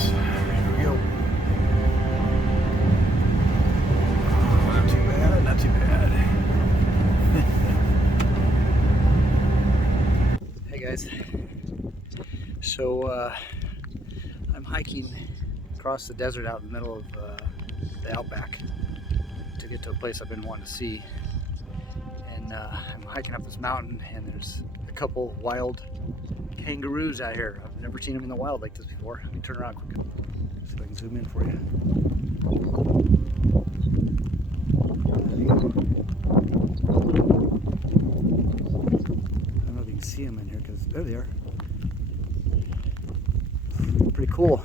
guys. Here we go. Not too bad, not too bad. Hey guys. So I'm hiking across the desert out in the middle of the Outback to get to a place I've been wanting to see. And I'm hiking up this mountain, and there's a couple wild kangaroos out here. I've never seen them in the wild like this before. Let me turn around quick. See if I can zoom in for you. I don't know if you can see them in here, because there they are. Pretty cool.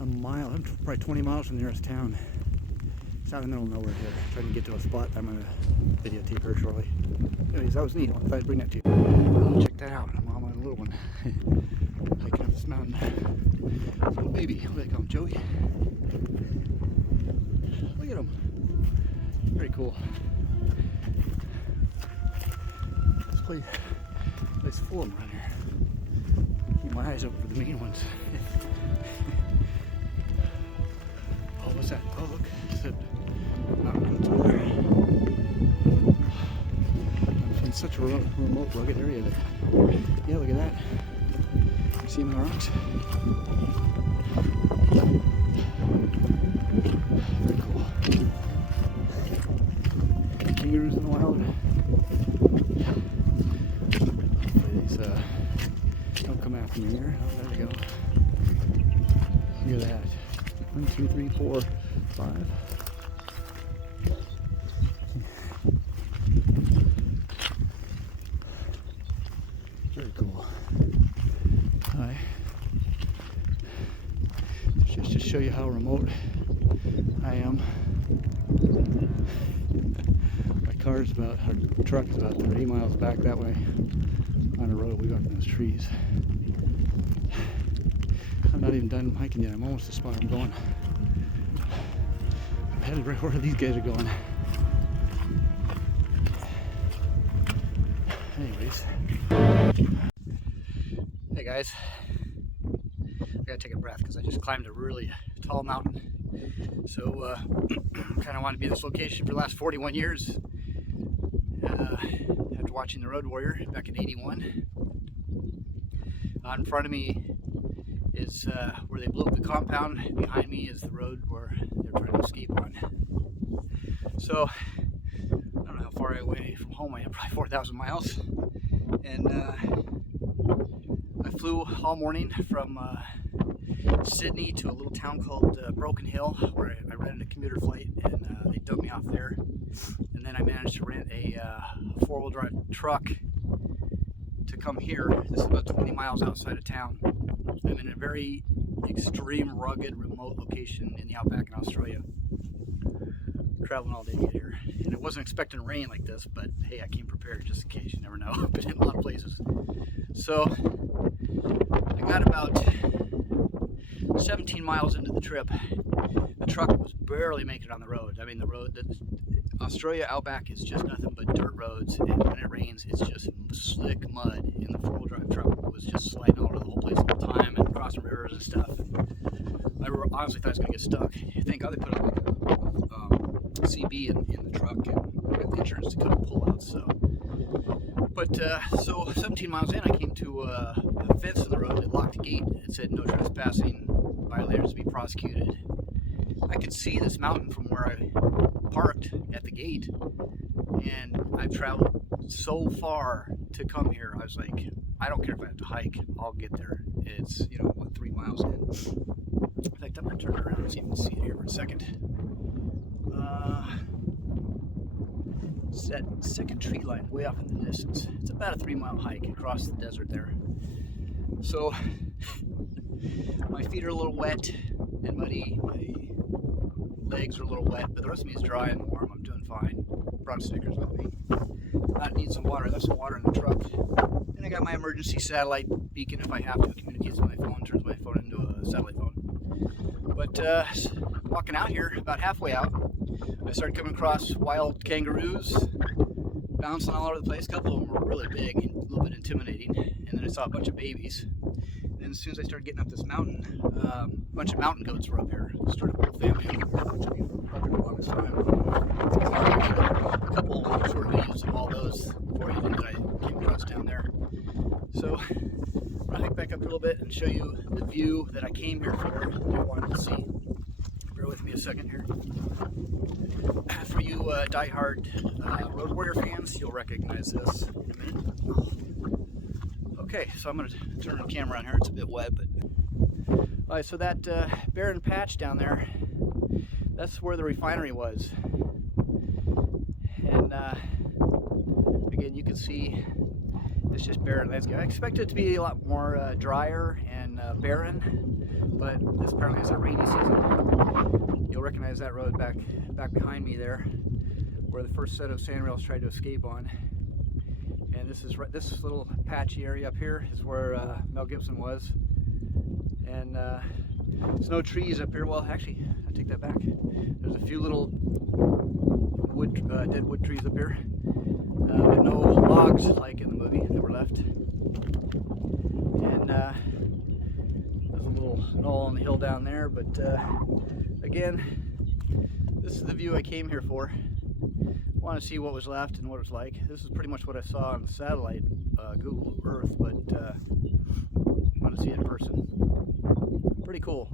A mile, I'm probably 20 miles from the nearest town. It's out in the middle of nowhere here. Trying to get to a spot I'm going to videotape her shortly. Anyways, that was neat. I thought I'd bring that to you. Oh, check that out. I'm on my little one. Hiking up this mountain. Little baby. What do they call him? Joey? Look at him. Very cool. This place full of them around here. Keep my eyes open for the main ones. Oh, what's that? Oh, look. It's a mountain goats over there. I'm in such a remote, rugged area that, yeah, look at that. You see them in the rocks? Very cool. Kangaroos in the wild. Hopefully these don't come after me here. Oh, there we go. Look at that. 1, 2, 3, 4, 5. Very cool. Hi. Just to show you how remote I am. My car's about, our truck is about 30 miles back that way on a road way up in those trees. I'm not even done hiking yet. I'm almost to the spot I'm going. I'm headed right where these guys are going. Anyways. Hey guys. I gotta take a breath because I just climbed a really tall mountain. So kind of wanted to be in this location for the last 41 years. After watching The Road Warrior back in '81. In front of me is where they blew up the compound. Behind me is the road where they're trying to escape on. So I don't know how far away from home I am, probably 4,000 miles. And I flew all morning from Sydney to a little town called Broken Hill, where I rented a commuter flight, and they dumped me off there. And then I managed to rent a four-wheel drive truck to come here. This is about 20 miles outside of town. I'm in a very extreme, rugged, remote location in the Outback in Australia. Traveling all day to get here. And I wasn't expecting rain like this, but hey, I came prepared just in case. You never know. I've been in a lot of places. So I got about 17 miles into the trip. The truck was barely making it on the road. I mean, the Australia Outback is just nothing but dirt roads, and when it rains, it's just slick mud. And the four-wheel drive truck was just sliding all over the whole place all the time and crossing rivers and stuff. And I honestly thought I was gonna get stuck. Thank God they put like a CB in the truck, and I got the insurance to couldn't pull out. So 17 miles in, I came to a fence in the road. It locked the gate. It said no trespassing, violators to be prosecuted. I could see this mountain from where I parked at the gate, and I've traveled so far to come here. I was like, I don't care if I have to hike, I'll get there. It's, you know, what, 3 miles in. In fact, I'm gonna turn around and see if you can see it here for a second. It's that second tree line way off in the distance. It's about a 3-mile hike across the desert there. So my feet are a little wet and muddy. My legs are a little wet, but the rest of me is dry and warm. I'm doing fine. Brought Snickers with me. I need some water. There's some water in the truck. And I got my emergency satellite beacon if I have to. It communicates with my phone, turns my phone into a satellite phone. But walking out here, about halfway out, I started coming across wild kangaroos bouncing all over the place. A couple of them were really big and a little bit intimidating. And then I saw a bunch of babies. And as soon as I started getting up this mountain, a bunch of mountain goats were up here. Started a whole family, which I've been for the longest time. A couple short videos of all those for you that I came across down there. So I'm gonna hike back up a little bit and show you the view that I came here for, that I wanted to see. Bear with me a second here. For you die-hard Road Warrior fans, you'll recognize this in a minute. Okay, so I'm going to turn the camera on here. It's a bit wet, but alright, so that barren patch down there, that's where the refinery was. And again, you can see it's just barren landscape. I expected it to be a lot more drier and barren, but this apparently is a rainy season. You'll recognize that road back behind me there, where the first set of sand rails tried to escape on. And this is this little patchy area up here is where Mel Gibson was. And there's no trees up here. Well, actually, I take that back. There's a few little dead wood trees up here, but no logs like in the movie that were left. And there's a little knoll on the hill down there. But again, this is the view I came here for. I want to see what was left and what it was like. This is pretty much what I saw on the satellite, Google Earth, but I want to see it in person. Pretty cool.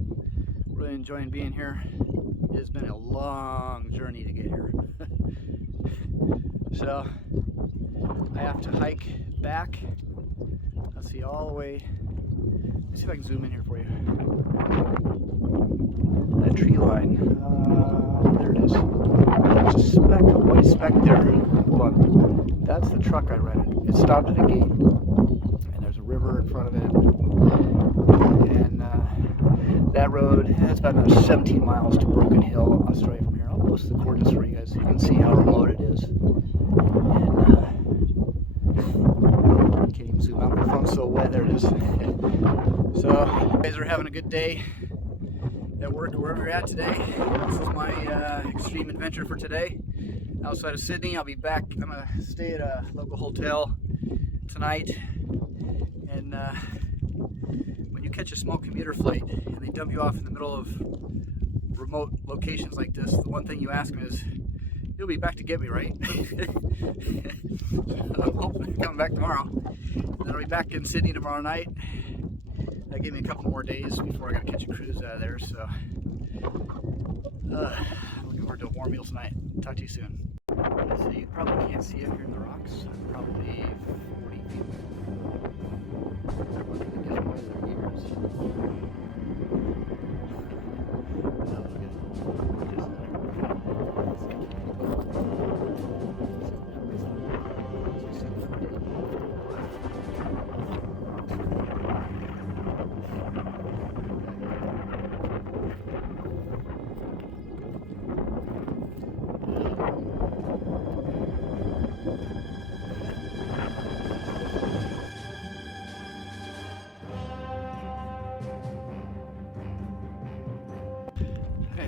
Really enjoying being here. It's been a long journey to get here. So I have to hike back. Let's see, all the way. Let's see if I can zoom in here for you. That tree line. There it is. There's a speck, a white speck there. Hold on. That's the truck I rented. It stopped at a gate. And there's a river in front of it. And that road has about another 17 miles to Broken Hill, Australia from here. I'll post the coordinates for you guys so you can see how remote it is. And I can't even zoom out. My phone's so wet. There it is. So, you guys are having a good day at work or wherever you're at today. This is my extreme adventure for today. Outside of Sydney, I'll be back. I'm going to stay at a local hotel tonight. And when you catch a small commuter flight and they dump you off in the middle of remote locations like this, the one thing you ask them is, "You'll be back to get me, right?" I'm hoping to come back tomorrow. And I'll be back in Sydney tomorrow night. That gave me a couple more days before I got to catch a cruise out of there, so looking forward to a warm meal tonight. Talk to you soon. So you probably can't see up here in the rocks. I'm probably 40 feet away. They're looking to get away their ears.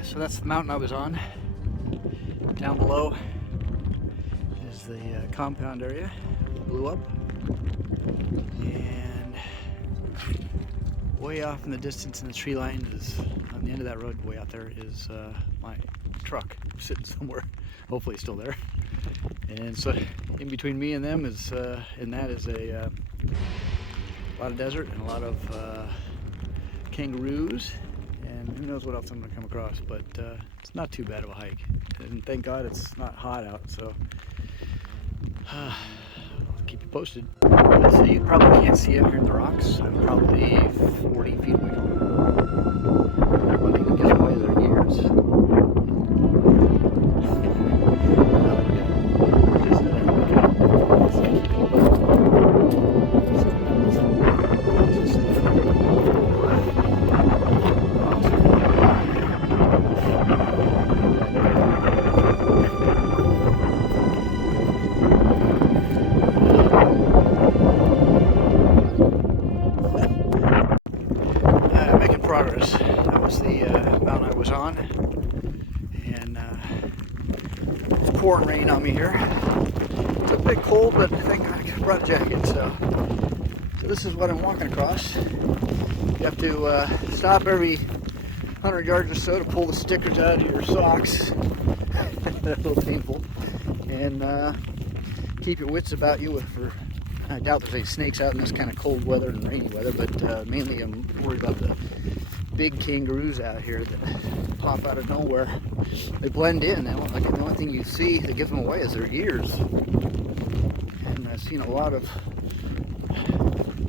So that's the mountain I was on. Down below is the compound area. It blew up. And way off in the distance in the tree line is, on the end of that road way out there, is my truck sitting somewhere. Hopefully it's still there. And so in between me and them is, and that is a lot of desert and a lot of kangaroos. And who knows what else I'm going to come across, but it's not too bad of a hike. And thank God it's not hot out, so I'll keep you posted. So you probably can't see up here in the rocks. I'm probably 40 feet away from them. Looking to get away their ears. Progress. That was the mountain I was on, and it's pouring rain on me here. It's a bit cold, but I think I brought a jacket. So this is what I'm walking across. have to stop every 100 yards or so to pull the stickers out of your socks. They're a little painful. And keep your wits about you for, I doubt there's any snakes out in this kind of cold weather and rainy weather, but mainly I'm worried about the big kangaroos out here that pop out of nowhere. They blend in. Like the only thing you see that gives them away is their ears. And I've seen a lot of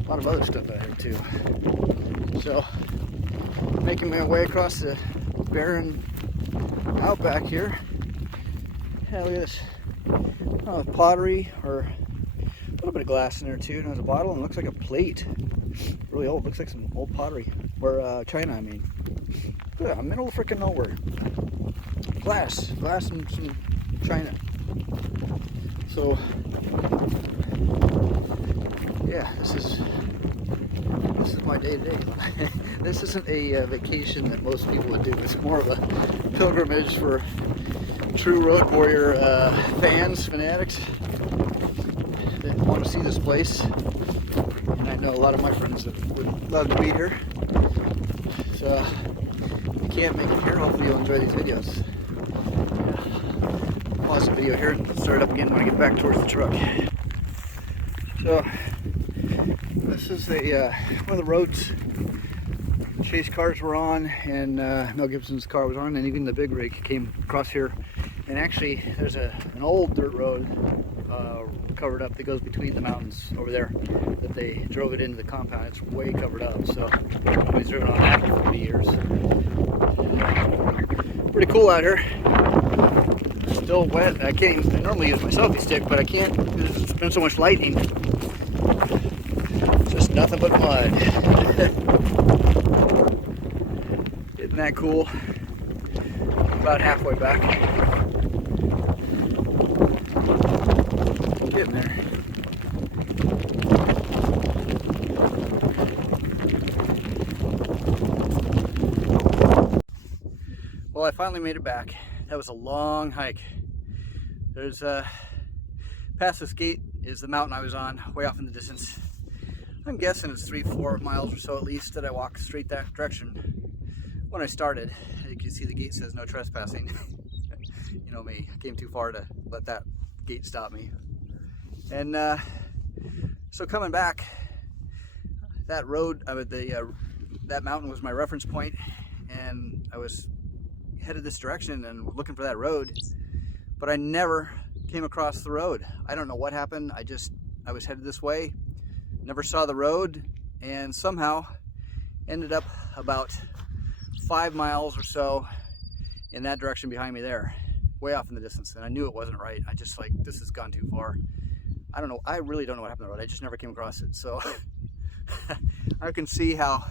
other stuff out here too. So, making my way across the barren outback here. Yeah, look at this. Oh, pottery, or a little bit of glass in there too. And there's a bottle, and it looks like a plate. Really old. Looks like some old pottery, or china, I mean. Look at that, middle of freaking nowhere. Glass and some china. So, yeah, this is my day-to-day. This isn't a vacation that most people would do. It's more of a pilgrimage for true road warrior fanatics that want to see this place. And I know a lot of my friends that would love to be here. So if you can't make it here, hopefully you'll enjoy these videos. Yeah. Pause the video here and start it up again when I get back towards the truck. So this is one of the roads Chase cars were on, and Mel Gibson's car was on, and even the big rig came across here. And actually, there's an old dirt road covered up that goes between the mountains over there that they drove it into the compound. It's way covered up, so nobody's driven on that for 40 years. Pretty cool out here. Still wet. I normally use my selfie stick, but I can't because it's been so much lightning. Just nothing but mud. Isn't that cool? About halfway back. Getting there. Well, I finally made it back. That was a long hike. There's past this gate is the mountain I was on, way off in the distance. I'm guessing it's 3-4 miles or so at least that I walked straight that direction. When I started, you can see the gate says no trespassing. You know me, I came too far to let that gate stop me. And so coming back, that road, that mountain was my reference point, and I was headed this direction and looking for that road, but I never came across the road. I don't know what happened. I was headed this way, never saw the road, and somehow ended up about 5 miles or so in that direction behind me there, way off in the distance. And I knew it wasn't right. I just like, this has gone too far. I don't know. I really don't know what happened to the road. I just never came across it. So I can see how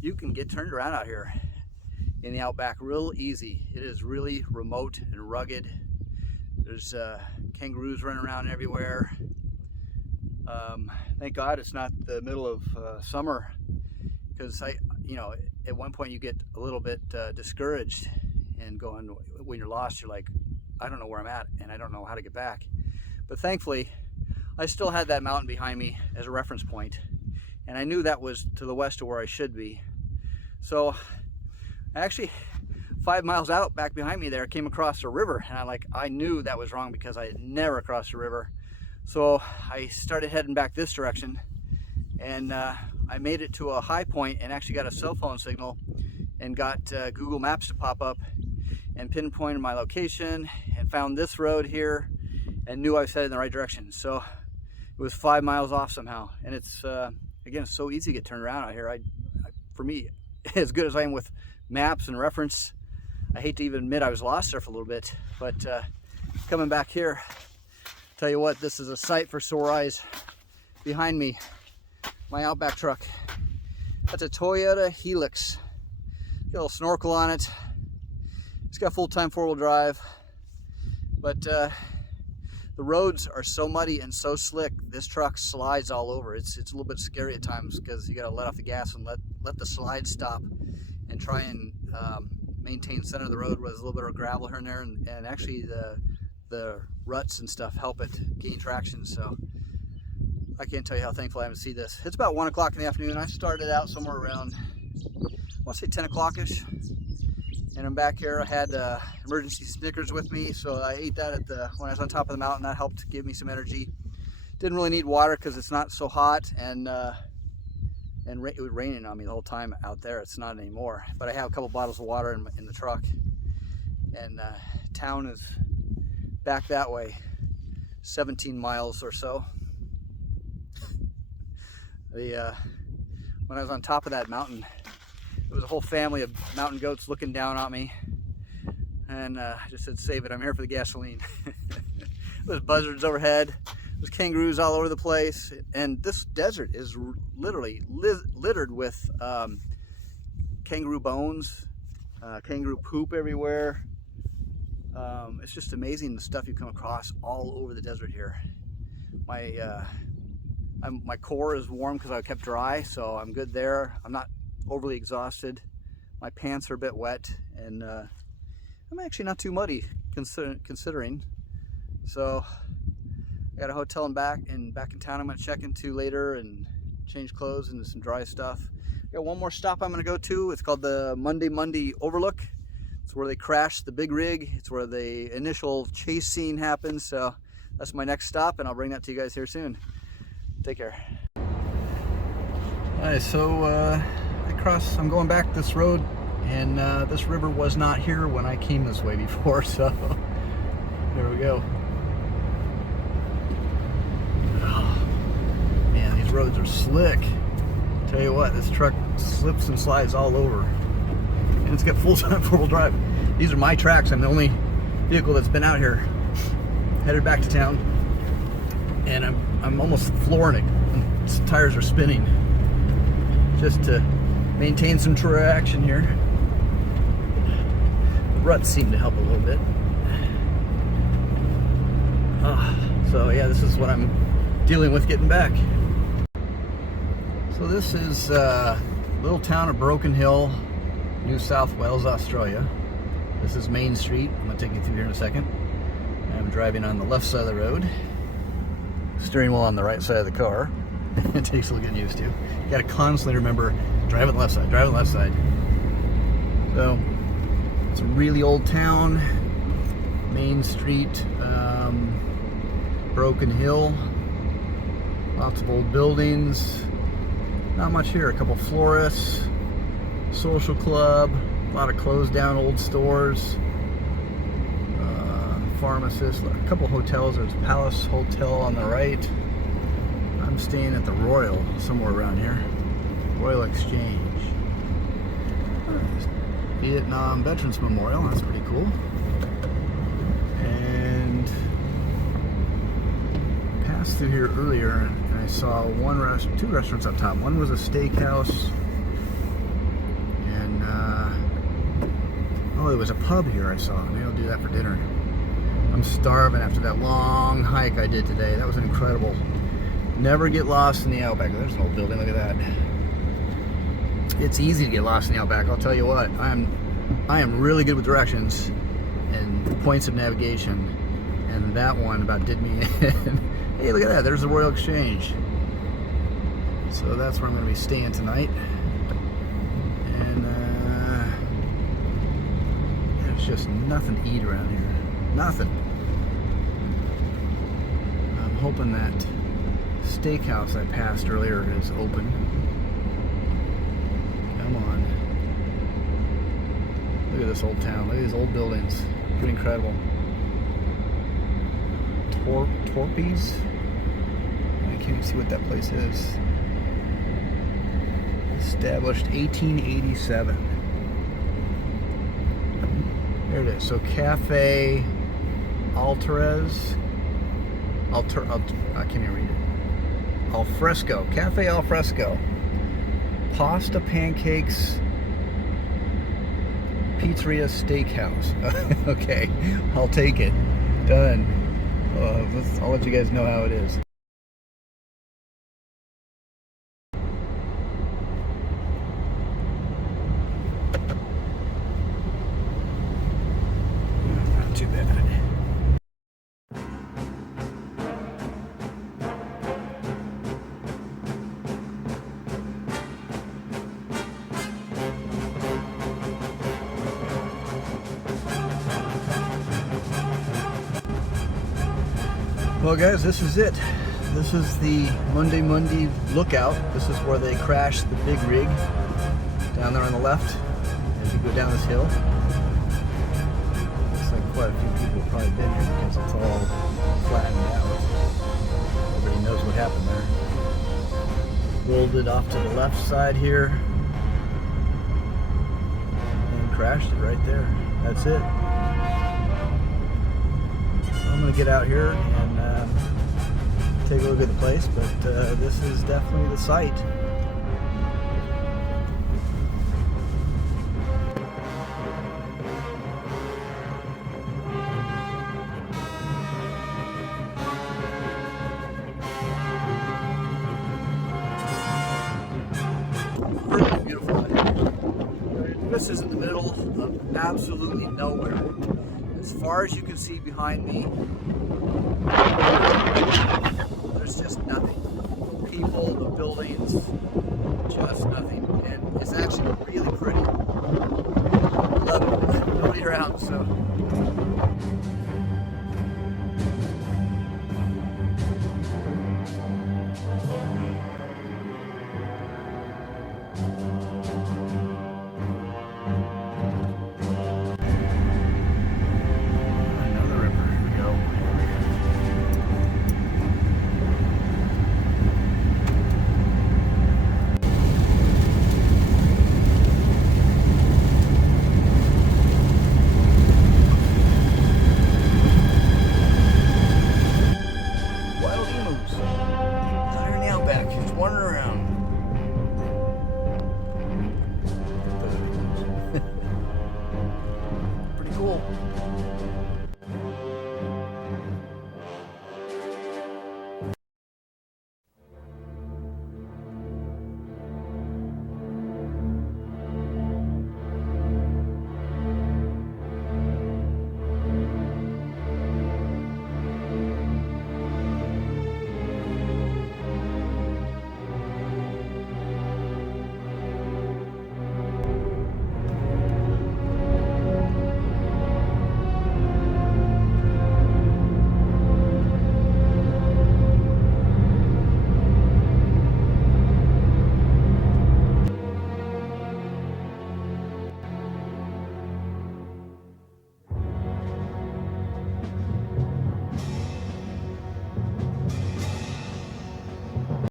you can get turned around out here in the outback real easy. It is really remote and rugged. There's kangaroos running around everywhere. Thank God it's not the middle of summer, because at one point you get a little bit discouraged and going, when you're lost, you're like, I don't know where I'm at and I don't know how to get back. But thankfully, I still had that mountain behind me as a reference point, and I knew that was to the west of where I should be. So actually 5 miles out back behind me there, came across a river, and I knew that was wrong because I had never crossed a river. So I started heading back this direction, and I made it to a high point and actually got a cell phone signal and got Google Maps to pop up and pinpointed my location and found this road here and knew I was headed in the right direction. So it was 5 miles off somehow. And it's, again, it's so easy to get turned around out here. For me, as good as I am with maps and reference, I hate to even admit I was lost there for a little bit. But coming back here, tell you what, this is a sight for sore eyes. Behind me, my Outback truck. That's a Toyota Helix. Got a little snorkel on it. It's got full-time 4-wheel drive. But the roads are so muddy and so slick, this truck slides all over. It's a little bit scary at times because you gotta let off the gas and let the slide stop and try and maintain center of the road where there's a little bit of gravel here and there, and actually the ruts and stuff help it gain traction. So I can't tell you how thankful I am to see this. It's about 1 o'clock in the afternoon. I started out somewhere around, I want to say 10 o'clock-ish. And I'm back here. I had emergency Snickers with me, so I ate that when I was on top of the mountain. That helped give me some energy. Didn't really need water because it's not so hot, and it was raining on me the whole time out there. It's not anymore, but I have a couple bottles of water in the truck. And town is back that way, 17 miles or so. When I was on top of that mountain, there was a whole family of mountain goats looking down at me, and I just said, save it, I'm here for the gasoline. There's buzzards overhead, there's kangaroos all over the place, and this desert is literally littered with kangaroo bones, kangaroo poop everywhere. It's just amazing the stuff you come across all over the desert here. My core is warm because I kept dry, so I'm good there. I'm not overly exhausted. My pants are a bit wet, and I'm actually not too muddy considering. So I got a hotel back in town I'm going to check into later and change clothes and some dry stuff. I got one more stop I'm going to go to. It's called the Monday Overlook. It's where they crashed the big rig. It's where the initial chase scene happens. So that's my next stop, and I'll bring that to you guys here soon. Take care. Alright, so I'm going back this road, and this river was not here when I came this way before, so there we go. Oh, man, these roads are slick. Tell you what, this truck slips and slides all over, and it's got full-time four-wheel drive. These are my tracks. I'm the only vehicle that's been out here. Headed back to town, and I'm almost flooring it. Its tires are spinning just to maintain some traction here. The ruts seem to help a little bit. So yeah, this is what I'm dealing with getting back. So this is a little town of Broken Hill, New South Wales, Australia. This is Main Street. I'm going to take you through here in a second. I'm driving on the left side of the road. Steering wheel on the right side of the car. It takes a little getting used to. You got to constantly remember, drive on the left side, drive on the left side. So, it's a really old town. Main Street, Broken Hill. Lots of old buildings. Not much here. A couple florists, social club, a lot of closed down old stores, pharmacists, a couple hotels. There's Palace Hotel on the right. I'm staying at the Royal, somewhere around here. Royal Exchange. Vietnam Veterans Memorial, that's pretty cool. And passed through here earlier, and I saw two restaurants up top. One was a steakhouse, and oh, there was a pub here I saw. Maybe I'll do that for dinner. I'm starving after that long hike I did today. That was incredible. Never get lost in the Outback. There's an old building, look at that. It's easy to get lost in the Outback, I'll tell you what. I am really good with directions and points of navigation, and that one about did me in. Hey, look at that, there's the Royal Exchange. So that's where I'm going to be staying tonight. And there's just nothing to eat around here. Nothing. I'm hoping that steakhouse I passed earlier is open. Come on. Look at this old town. Look at these old buildings. Pretty incredible. Torpies? I can't even see what that place is. Established 1887. There it is. So Cafe Altarez. I can't even read it. Alfresco. Cafe Alfresco. Pasta, pancakes, pizzeria, steakhouse. Okay, I'll take it. Done. I'll let you guys know how it is. Not too bad. Well guys, this is it. This is the Monday lookout. This is where they crashed the big rig down there on the left as you go down this hill. Looks like quite a few people have probably been here because it's all flattened out. Everybody knows what happened there. Rolled it off to the left side here and crashed it right there. That's it. I'm going to get out here and take a look at the place, but this is definitely the site. Really beautiful out here. This is in the middle of absolutely nowhere. As far as you can see behind me, there's just nothing. No people, no buildings, just nothing. And it's actually really pretty. Love it. Nobody around, so